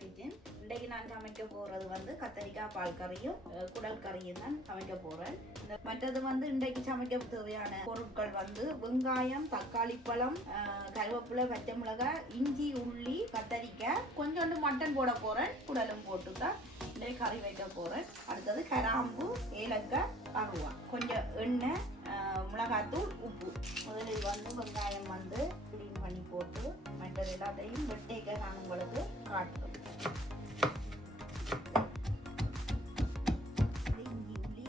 Kitchen. இன்றைக்கு நான் சமைக்க போகிறது வந்து கத்தரிக்காய் பால் கறியும் குடல் கறியும் தான் சமைக்க போகிறேன். மற்றது வந்து இன்றைக்கு சமைக்க தேவையான பொருட்கள் வந்து வெங்காயம், தக்காளி பழம், கருவேப்பிலை, பச்சை மிளகாய், இஞ்சி, உள்ளி, கத்தரிக்காய், கொஞ்சோண்டு மட்டன் போட போகிறேன். குடலும் போட்டு தான் இன்றைக்கு கறி வைக்க போகிறேன். அடுத்தது கராம்பு, ஏலக்காய், கருவா, கொஞ்சம் எண்ணெய், மிளகாத்தூள், உப்பு. முதலில் வந்து வெங்காயம் வந்து க்ளீன் பண்ணி போட்டு மற்றது எல்லாத்தையும் வெட்டைக்க நான் உங்களுக்கு காட்டும். இஞ்சி உள்ளி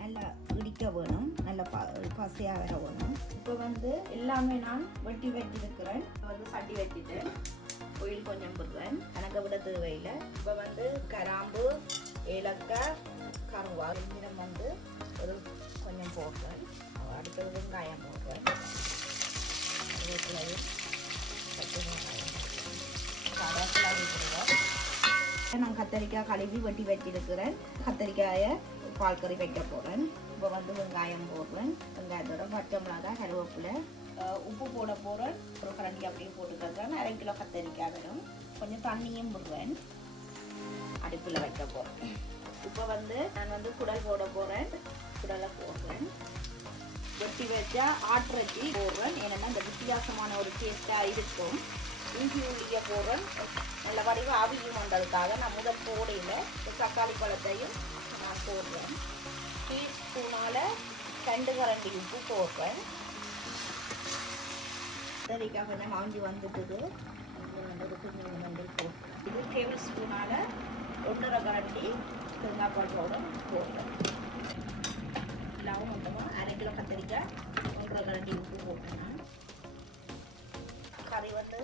நல்லா இடிக்க வேணும், நல்லா பசையாக வர வேணும். இப்போ வந்து எல்லாமே நான் வெட்டி வச்சிருக்கிறேன். வந்து சட்டி வச்சுட்டேன். கோயில் கொஞ்சம் போடுறேன், கணக்க விட தேவையில்லை. இப்போ வந்து கராம்பு, ஏலக்காய், கருவா இஞ்சினம் வந்து ஒரு கொஞ்சம் போடுறேன். அடுத்தது வெங்காயம் போடுறேன். நான் கத்தரிக்காய் கழுவி வெட்டி வச்சிருக்கிறேன். கத்தரிக்காயை பால் கறி வைக்க போகிறேன். இப்போ வந்து வெங்காயம் போடுறேன். வெங்காயத்தோட பச்சை மிளகாய், கருவேப்பிலை, உப்பு போட போகிறேன். ஒரு கரண்டி அப்படியே போட்டுக்கிறேன். 1/2 கிலோ கத்தரிக்காய் வேணும். கொஞ்சம் தண்ணியும் போடுவேன். அடுப்பில் வைக்க போகிறேன். இப்போ வந்து நான் வந்து குடல் போட போகிறேன். குடலை போடுறேன். வெட்டி வச்சா ஆட்டிறச்சி போடுறேன். ஏன்னா இந்த வித்தியாசமான ஒரு டேஸ்ட்டாக இருக்கும். இஞ்சி உள்ளியை போடுறேன். நல்ல வடிவ அவியும் வந்ததுக்காக நான் முதல் போடையில் தக்காளி பழத்தையும் நான் போடுறேன். டீஸ்பூனால் 2 கரண்டி உப்பு போடுறேன். கத்தரிக்காய் கொஞ்சம் காஞ்சி வந்துட்டுது. கொஞ்சம் மஞ்சள் போடுறேன். இது டேபிள் ஸ்பூனால் 1.5 கரண்டி தேங்காய் பால் பவுடர் போடுறேன். இல்லாமல் மொத்தமாக 1/2 கிலோ கத்தரிக்காய் 1.5 கரண்டி உப்பு போட்டேன். கறி வந்து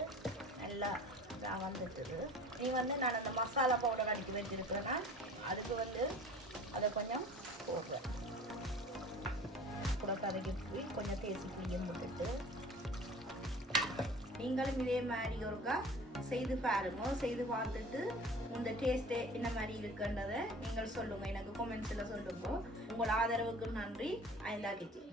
நல்லா வந்துட்டுது. நீ வந்து நான் அந்த மசாலா பவுடர் அடிக்க வச்சுருக்கிறேன்னா அதுக்கு வந்து அதை கொஞ்சம் போடுறேன். கூட கறிக்கு போய் கொஞ்சம் தேசி புளியும் போட்டுட்டு நீங்களும் இதே மாதிரி ஒருக்கா செய்து பாருங்க. செய்து பார்த்துட்டு இந்த டேஸ்ட்டு என்ன மாதிரி இருக்குன்றதை நீங்கள் சொல்லுங்கள். எனக்கு கமெண்ட்ஸில் சொல்லுங்க. உங்கள் ஆதரவுக்கு நன்றி. ஐந்தா கிச்சன்.